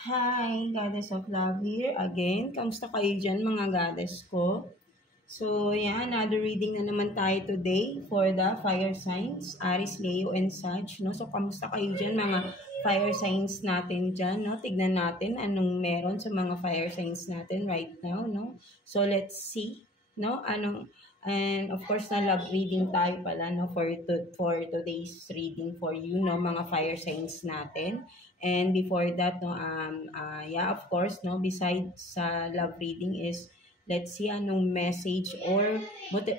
Hi, Goddess of Love here again. Kamusta kayo dyan mga goddess ko? So, yeah, another reading na naman tayo today for the fire signs, Aries, Leo, and Sag, no? So, kamusta kayo dyan mga fire signs natin dyan, no? Tignan natin anong meron sa mga fire signs natin right now, no? So, let's see, no? And of course, na love reading tayo pala, no? For today's reading for you, no? Mga fire signs natin. And before that, no, yeah, of course, no, besides sa love reading is let's see anong message or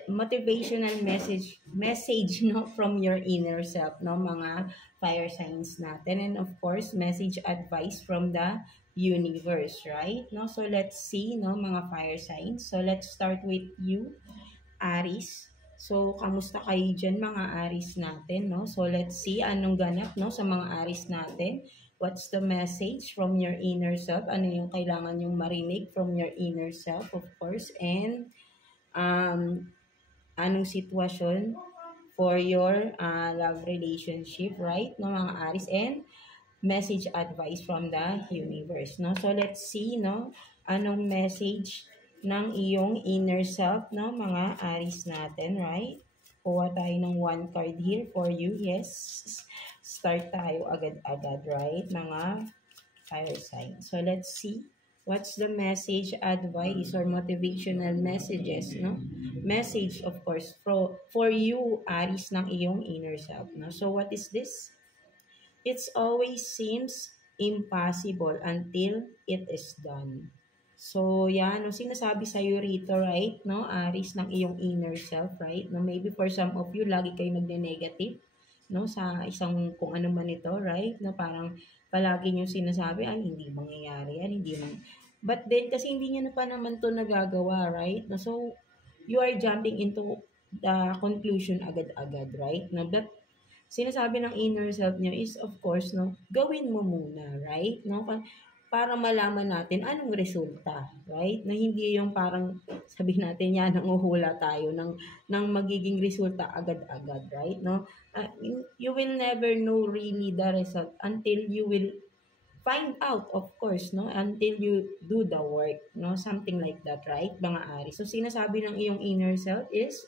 motivational message no from your inner self no mga fire signs natin, and of course message advice from the universe, right? No, so let's see no mga fire signs. So let's start with you, Aries. So, kamusta kayo dyan mga Aries natin, no? So, let's see anong ganap, no, sa mga Aries natin. What's the message from your inner self? Ano yung kailangan yung marinig from your inner self, of course. And, anong sitwasyon for your love relationship, right? No, mga Aries. And, message advice from the universe, no? So, let's see, no? Anong message ng iyong inner self, no? Mga Aries natin, right? Kuha tayo ng one card here for you. Yes. Start tayo agad-agad, right? Mga fire sign. So, let's see. What's the message, advice, or motivational messages, no? Message, of course, for you, Aries, ng iyong inner self, no? So, what is this? It always seems impossible until it is done. So, yan, no, sinasabi sa'yo rito, right, no, Aries, ng iyong inner self, right, no, maybe for some of you, lagi kayo nagne-negative, no, sa isang kung ano man ito, right, no, parang palagi nyo sinasabi, ay, hindi mangyayari yan, hindi man, but then, kasi hindi nyo na pa naman to nagagawa, right, no, so, you are jumping into the conclusion agad-agad, right, no, but sinasabi ng inner self niyo is of course, no, gawin mo muna, right? No? Para malaman natin anong resulta, right? Na hindi yung parang sabihin natin yan, nanguhula tayo ng magiging resulta agad-agad, right? No? You will never know really the result until you will find out, of course, no? Until you do the work, no? Something like that, right? Mga Aries. So, sinasabi ng iyong inner self is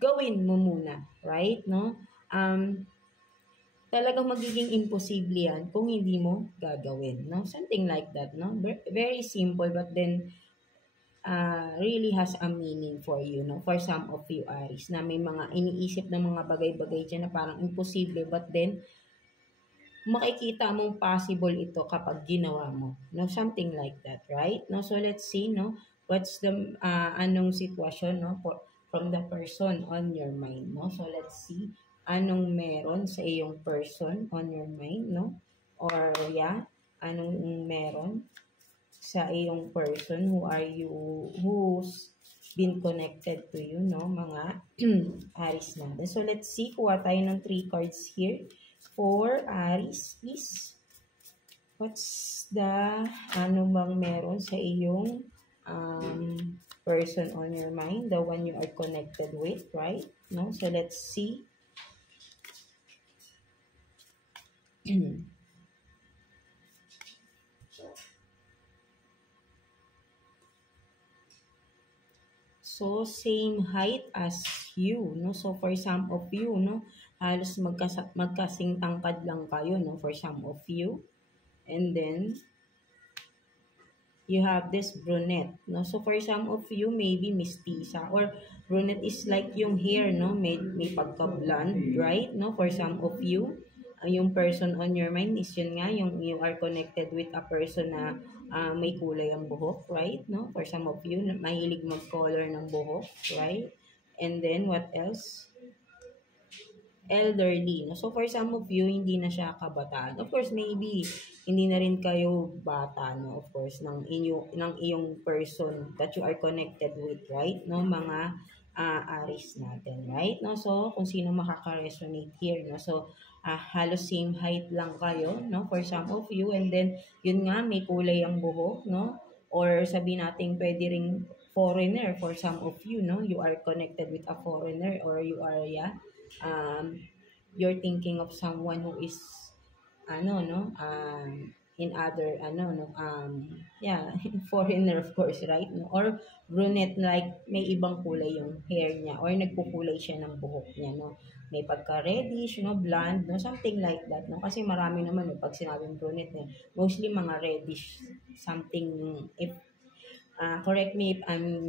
gawin mo muna, right? No? Talagang magiging imposible yan kung hindi mo gagawin, no? Something like that, no? Very simple, but then really has a meaning for you, no? For some of you, Aries, na may mga iniisip ng mga bagay-bagay dyan na parang imposible, but then makikita mong possible ito kapag ginawa mo, no? Something like that, right? No? So let's see, no? What's the anong sitwasyon, no? From the person on your mind, no? So let's see anong meron sa iyong person on your mind, no? Or yeah, anong meron sa iyong person, who's been connected to you, no? Mga Aries natin. So let's see, kuha tayo ng 3 cards here for Aries, please. What's the ano bang meron sa iyong person on your mind, the one you are connected with, right? No? So let's see. So, same height as you, no? So, for some of you, no? Halos magkasing tangkad lang kayo, no? For some of you. And then, you have this brunette, no? So, for some of you, maybe mestiza. Or, brunette is like yung hair, no? May pagka-blonde, right? No? For some of you, yung person on your mind is yun nga, yung you are connected with a person na may kulay ang buhok, right? No? For some of you, mahilig mag-color ng buhok, right? And then, what else? Elderly. No? So, for some of you, hindi na siya kabataan. Of course, maybe, hindi na rin kayo bata, no? Of course, ng iyong person that you are connected with, right? No? Mga Aries natin, right? No? So, kung sino makaka-resonate here, no? So, halos same height lang kayo, no? For some of you, and then, yun nga, may kulay ang buhok, no? Or sabihin natin, pwede ring foreigner for some of you, no? You are connected with a foreigner, or you are, yeah, you're thinking of someone who is, ano, no? in other yeah, foreigner of course, right, no? Or brunette, like may ibang kulay yung hair niya or nagkukulay siya ng buhok niya, no? May pagka reddish, no, blonde, no, something like that, no? Kasi marami naman, no, pag sinabing brunette, eh, mostly mga reddish something. If correct me if I'm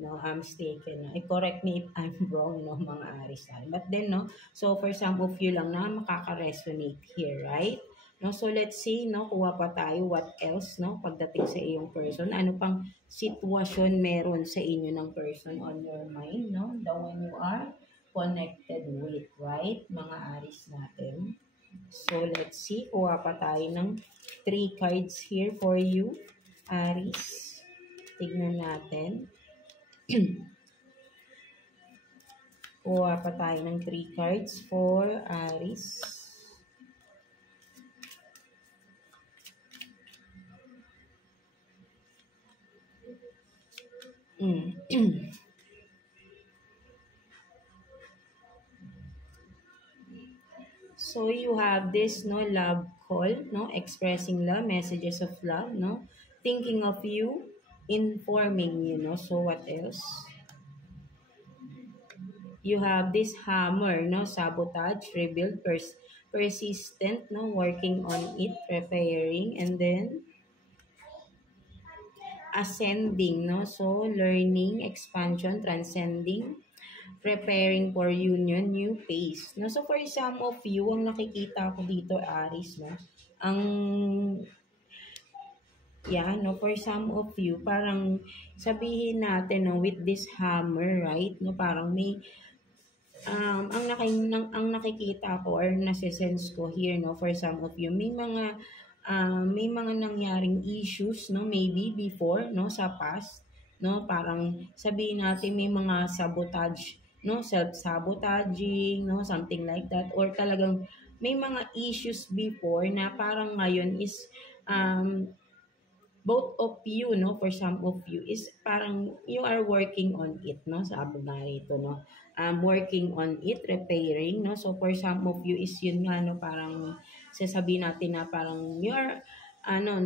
no, I'm mistaken. No? Correct me if I'm wrong, no, mga Arisal. But then, no, so for some of you lang na makaka-resonate here, right? No, so let's see, no, kuha pa tayo what else, no, pagdating sa iyong person. Ano pang sitwasyon meron sa inyo ng person on your mind, no? The one you are connected with, right? Mga Aris natin. So let's see, kuha pa tayo ng 3 cards here for you, Aris. Tignan natin. Kuha pa tayo ng 3 cards for Aries. So you have this, no, love call, no, expressing love, messages of love, no, thinking of you, informing you, no. So what else? You have this hammer, no, sabotage, rebuild, persistent, no, working on it, preparing, and then ascending, no, so learning, expansion, transcending, preparing for union, new pace, no. So for some of you, ang nakikita ko dito, Aris, no, ang yeah, no, for some of you, parang sabihin natin, no, with this hammer, right, no, parang may ang nakikita ko or nase-sense ko here, no, for some of you, may mga nangyaring issues, no, maybe before, no, sa past, no, parang sabihin natin may mga sabotage, no, self-sabotaging, no, something like that, or talagang may mga issues before na parang ngayon is both of you, no, for some of you, is parang you are working on it, no, sabi nga rito, no, working on it, repairing, no, so for some of you is yun nga, no, parang sasabihin natin na parang you are, no,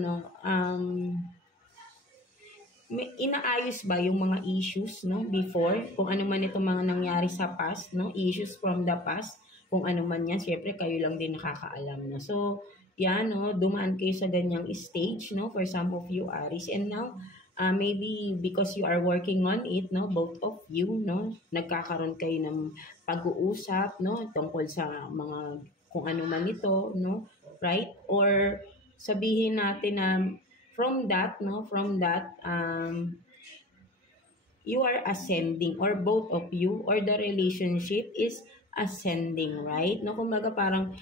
may inaayos ba yung mga issues, no, before, kung ano man itong mga nangyari sa past, no, issues from the past, kung ano man yan, syempre kayo lang din nakakaalam, no. So yan, no, dumaan kayo sa ganyang stage, no, for some of you, Aries, and now maybe because you are working on it, no, both of you, no, nagkakaroon kayo ng pag-uusap, no, tungkol sa mga kung ano man ito, no, right, or sabihin natin na from that, no, from that, you are ascending, or both of you, or the relationship is ascending, right? No, kumbaga parang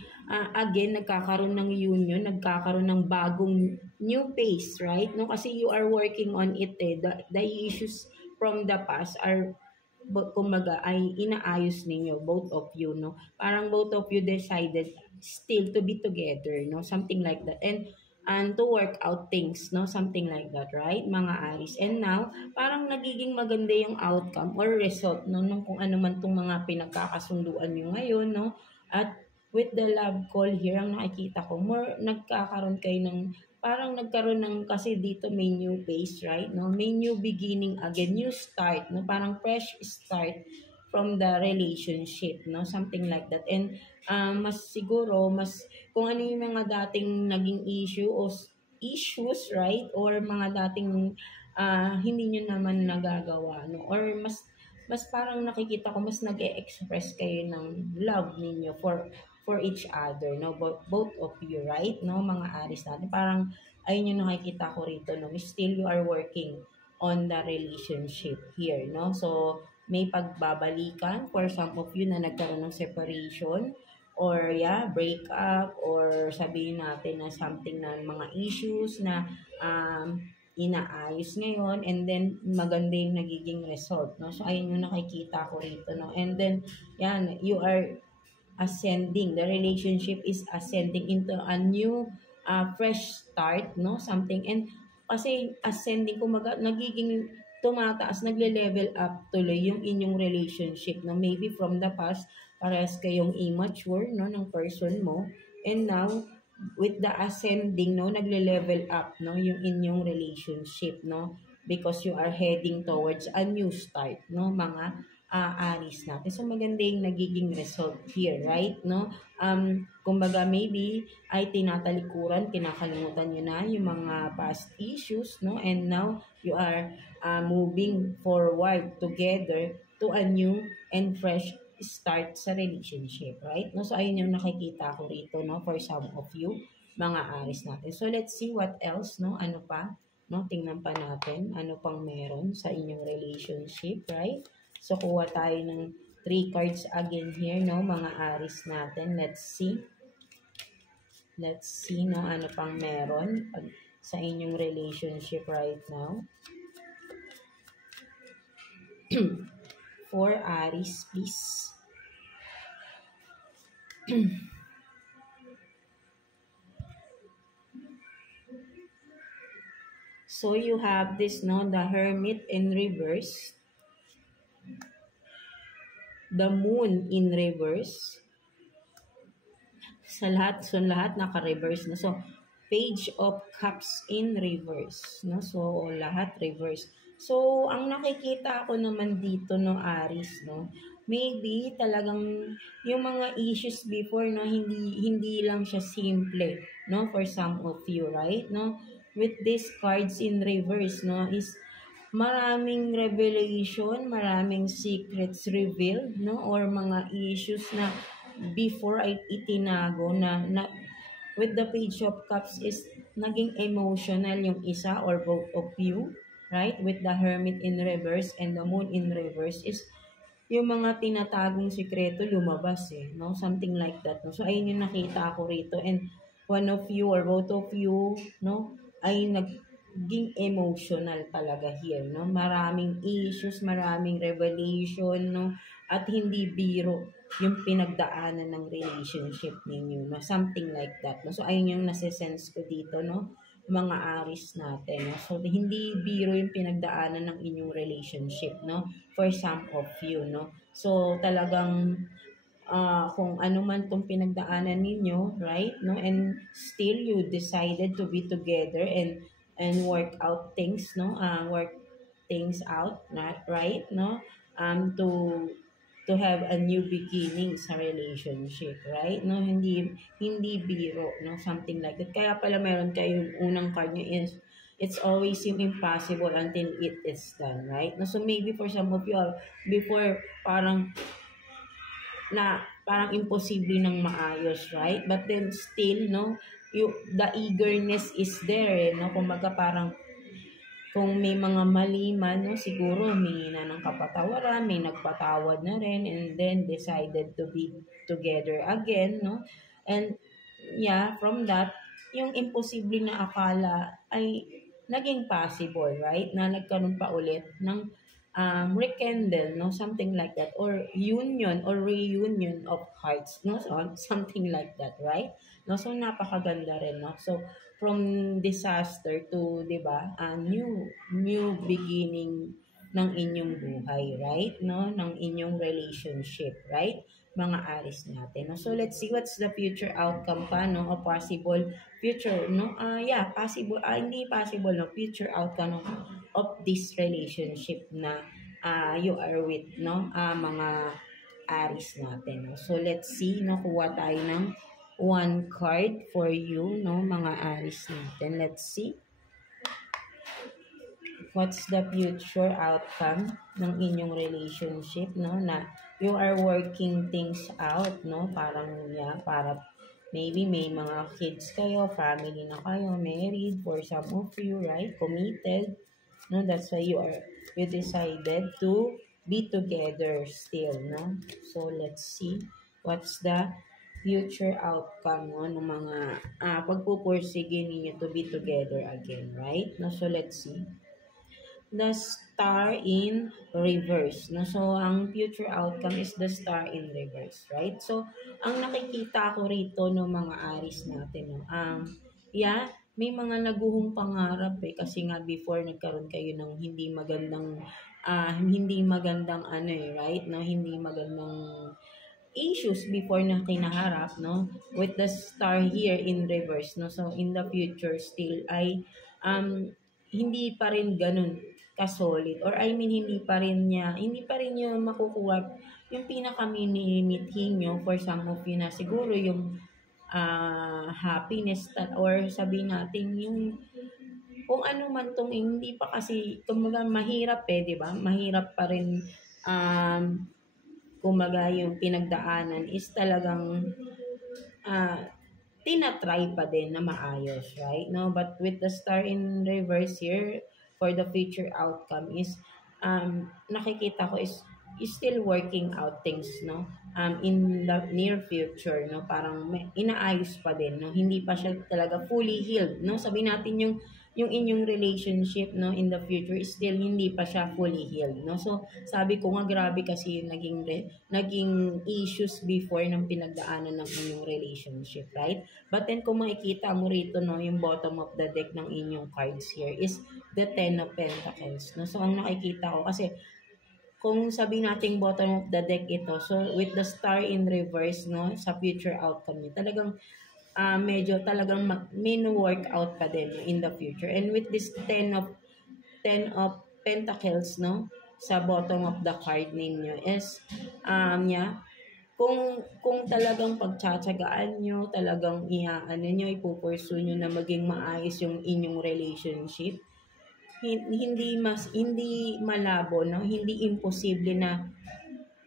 again nagkakaroon ng union, nagkakaroon ng bagong new phase, right? No, kasi you are working on it, eh. The issues from the past are kumbaga ay inaayos ninyo, both of you, no? Parang both of you decided still to be together, no? Something like that. And to work out things, no? Something like that, right, mga Aries? And now, parang nagiging maganda yung outcome or result, no? Nung kung ano man tong mga pinagkakasunduan nyo ngayon, no? At with the love call here, ang nakikita ko, more nagkakaroon kayo ng, parang nagkaroon ng, kasi dito may new phase, right? No? May new beginning again, new start, no? Parang fresh start from the relationship, no? Something like that. And mas siguro, mas kung ano yung mga dating naging issues, right? Or mga dating hindi nyo naman nagagawa, no? Or mas parang nakikita ko, mas nag-e-express kayo ng love ninyo for each other, no? Both of you, right? No, mga Aries natin. Parang ayun yung nakikita ko rito, no? Still you are working on the relationship here, no? So may pagbabalikan for some of you na nagkaroon ng separation, or yeah, break up, or sabihin natin na something na mga issues na inaayos ngayon, and then maganda yung nagiging result, no? So ayun yung nakikita ko rito, no? And then yan, you are ascending, the relationship is ascending into a new fresh start, no, something. And kasi ascending, kumaga nagiging tumataas, nagle-level up tuloy yung inyong relationship, no, maybe from the past parehas kayong immature, no, ng person mo, and now with the ascending, no, nagle-level up, no, yung inyong relationship, no, because you are heading towards a new start, no, mga Aries natin. So, maganda yung nagiging result here, right, no? Kumbaga, maybe ay tinatalikuran, kinakalimutan nyo na yung mga past issues, no, and now you are moving forward together to a new and fresh start sa relationship, right? No, so ayun yung nakikita ko rito, no, for some of you, mga Aries natin. So let's see what else, no, ano pa, no, tingnan pa natin, ano pang meron sa inyong relationship, right? So kuha tayo ng 3 cards again here, no, mga Aries natin. Let's see, no, ano pang meron sa inyong relationship right now. For Aries, please. So you have this, no, the Hermit in reverse, the Moon in reverse, so lahat naka-reverse na. So Page of Cups in reverse, no? So lahat reverse. So ang nakikita ko naman dito, no, Aries, no, maybe talagang yung mga issues before, no, hindi lang siya simple, no, for some of you, right, no, with these cards in reverse, no, is maraming revelation, maraming secrets revealed, no, or mga issues na before ay itinago na with the Page of Cups is naging emotional yung isa or both of you, right? With the Hermit in reverse and the Moon in reverse is yung mga tinatagong sikreto lumabas no? Something like that, no? So, ayun yung nakita ko rito. And one of you or both of you, no, ay naging emotional talaga here, no? Maraming issues, maraming revelation, no? At hindi biro yung pinagdaanan ng relationship ninyo, no? Something like that, no? So, ayun yung nasa-sense ko dito, no? Mga Aries natin, no? So, hindi biro yung pinagdaanan ng inyong relationship, no? For some of you, no? So, talagang kung ano man tong pinagdaanan ninyo, right? No? And still you decided to be together and work out things, no? Work things out, not right, no? To have a new beginning sa relationship, right? No, hindi biro, no, something like that. Kaya pala meron kayong unang card nyo is it's always seem impossible until it is done, right? No, so maybe for some of you all, before parang imposible ng maayos, right? But then still, no, the eagerness is there, no? Kumbaga parang kung may mga mali man, no, siguro humingi na ng kapatawaran, may nagpatawad na rin, and then decided to be together again, no? And yeah, from that, yung imposible na akala ay naging possible, right? Na nagkaroon pa ulit ng rekindle, no? Something like that. Or union or reunion of hearts, no? So, something like that, right? No? So, napakaganda rin, no? So, from disaster to, 'di ba, a new beginning ng inyong buhay, right? No, ng inyong relationship, right? Mga Aries natin. No? So let's see what's the future outcome pa, no? O possible future, no? Yeah, possible, hindi possible, no? Future outcome of this relationship na you are with, no? Mga Aries natin. No? So let's see, no? Kuha tayo ng one card for you, no, mga Aries natin. Let's see. What's the future outcome ng inyong relationship, no, na you are working things out, no, parang yeah, para maybe may mga kids kayo, family na kayo, married for some of you, right, committed, no, that's why you decided to be together still, no. So let's see what's the future outcome, no, ng mga pagpupursige ninyo to be together again, right? No, so let's see. The Star in reverse, no? So ang future outcome is the Star in reverse, right? So ang nakikita ko rito no, mga Aries natin, no, yeah, may mga naguhong pangarap kasi nga before nagkaroon kayo ng hindi magandang ano right, no, hindi magandang issues before na kinaharap, no? With the star here in reverse, no? So, in the future still ay hindi pa rin ganun ka-solid. Or I mean, hindi pa rin niya makukuha yung pinaka-minimithi nyo for some of you na siguro yung happiness or sabihin natin yung kung ano man tong hindi pa kasi kumbaga mahirap di ba? Mahirap pa rin kumbaga yung pinagdaanan is talagang tinatry pa din na maayos, right? No, but with the star in reverse here for the future outcome is nakikita ko is still working out things, no? In the near future, no? Parang inaayos pa din, no? Hindi pa siya talaga fully healed, no? Sabi natin yung inyong relationship, no, in the future is still hindi pa siya fully healed, no? So, sabi ko nga grabe kasi yung naging issues before ng pinagdaanan ng inyong relationship, right? But then kung makikita mo rito, no, yung bottom of the deck ng inyong cards here is the Ten of Pentacles, no? So, ang nakikita ko kasi kung sabi nating bottom of the deck ito, so with the star in reverse, no, sa future outcome niya, talagang medyo talagang work out pa din in the future. And with this ten of Pentacles, no, sa bottom of the card ninyo is kung talagang pagtsatsagaan nyo, talagang ipupursue nyo na maging maayos yung inyong relationship, hindi malabo, no? Hindi imposible na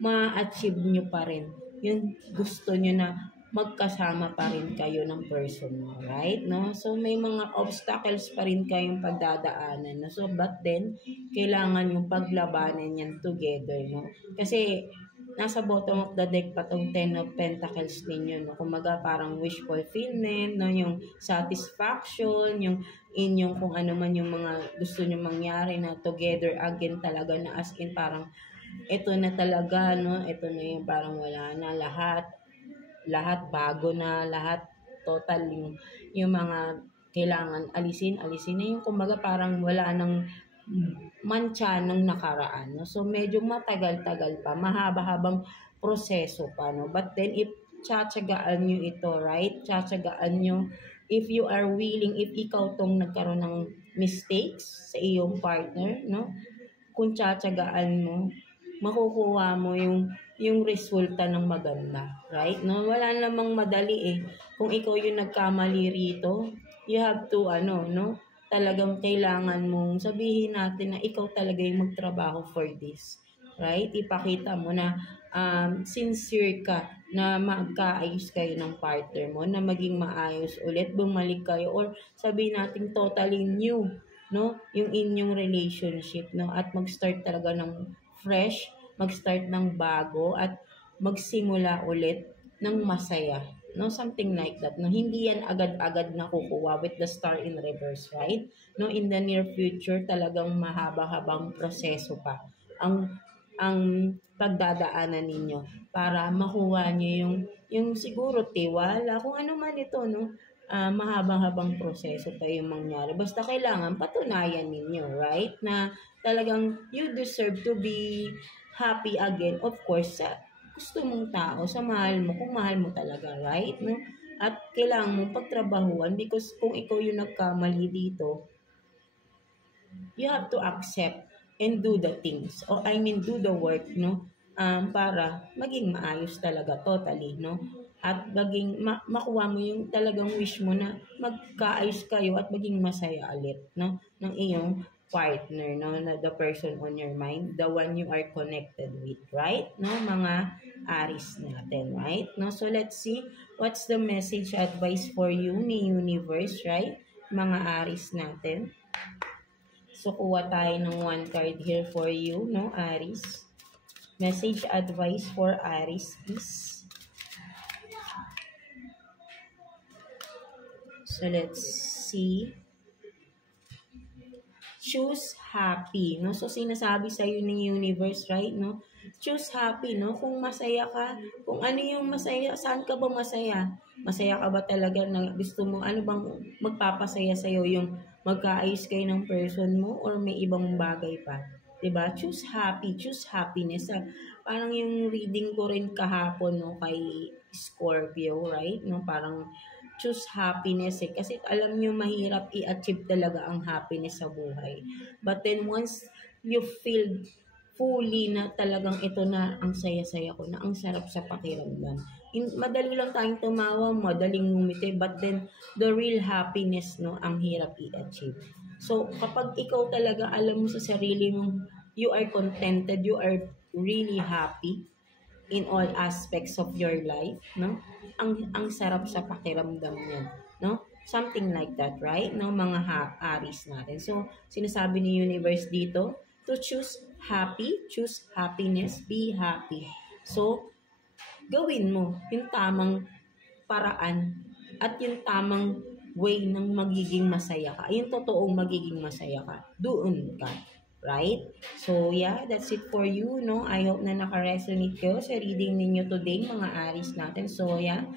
ma-achieve nyo pa rin yung gusto nyo na magkasama pa rin kayo ng person mo, right? No? So, may mga obstacles pa rin kayong pagdadaanan. No? So, but then, kailangan yung paglabanan yan together, no? Kasi, nasa bottom of the deck pa tong Ten of Pentacles ninyo, no? Kumaga, parang wish fulfillment, no? Yung satisfaction, yung inyong kung ano man yung mga gusto nyo mangyari na together again talaga na as in parang ito na talaga, no? Ito na yung parang wala na lahat bago na, lahat total yung mga kailangan alisin na yung kumbaga parang wala nang mancha ng nakaraan, no? So medyo matagal-tagal pa, mahaba-habang proseso pa, no? But then if tsatsagaan nyo ito, right? Tsatsagaan nyo, if you are willing, if ikaw tong nagkaroon ng mistakes sa iyong partner, no? Kung tsatsagaan mo, makukuha mo yung resulta ng maganda, right? No, wala namang madali Kung ikaw yung nagkamali rito, you have to no, talagang kailangan mong sabihin natin na ikaw talaga yung magtrabaho for this, right? Ipakita mo na sincere ka na magkaayos kayo ng partner mo, na maging maayos ulit, bumalik kayo, or sabihin natin totally new, no, yung inyong relationship, no, at mag-start talaga ng fresh, mag-start ng bago, at magsimula ulit ng masaya, no, something like that, no. Hindi yan agad-agad nakukuha with the star in reverse, right? No, in the near future talagang mahaba-habang proseso pa ang pagdadaanan ninyo para makuha niyo yung siguro tiwala, kung ano man ito, no. Mahaba-habang proseso pa yung mangyari. Basta kailangan patunayan ninyo, right? Na talagang you deserve to be happy again, of course, sa gusto mong tao, sa mahal mo, kung mahal mo talaga, right? No? At kailangan mong pagtrabahuan because kung ikaw yung nagkamali dito, you have to accept and do the things, or I mean do the work, no? Para maging maayos talaga totally, no? At maging makuha mo yung talagang wish mo na magkaayos kayo at maging masaya ulit, no? Ng iyong partner, no, na the person on your mind, the one you are connected with, right? No, mga Aries natin, right? No, so let's see what's the message advice for you ni universe, right? Mga Aries natin. So kuha tayo ng one card here for you, no, Aries. Message advice for Aries is, so let's see, choose happy, no? So, sinasabi sa iyo ng universe, right, no? Choose happy, no? Kung masaya ka, kung ano yung masaya, saan ka ba masaya? Masaya ka ba talaga na gusto mo, ano bang magpapasaya sa iyo, yung magkaayos kayo ng person mo or may ibang bagay pa? 'Diba? Choose happy, choose happiness. Parang yung reading ko rin kahapon, no, kay Scorpio, right? No, parang choose happiness eh. Kasi alam nyo, mahirap i-achieve talaga ang happiness sa buhay. But then once you feel fully na talagang ito na, ang saya-saya ko na, ang sarap sa pakiramdam. Madali lang tayong tumawa, madaling ngumiti, but then the real happiness, no, ang hirap i-achieve. So, kapag ikaw talaga alam mo sa sarili mo, you are contented, you are really happy in all aspects of your life, no? Ang sarap sa pakiramdam niyan, no? Something like that, right? No, mga Aries natin. So, sinasabi ni universe dito to choose happy, choose happiness, be happy. So, gawin mo yung tamang paraan at yung tamang way ng magiging masaya ka. Yung totoong magiging masaya ka. Doon ka. Right? So, yeah, that's it for you, no? I hope na naka-resonate kayo sa reading ninyo today, mga Aries natin. So, yeah,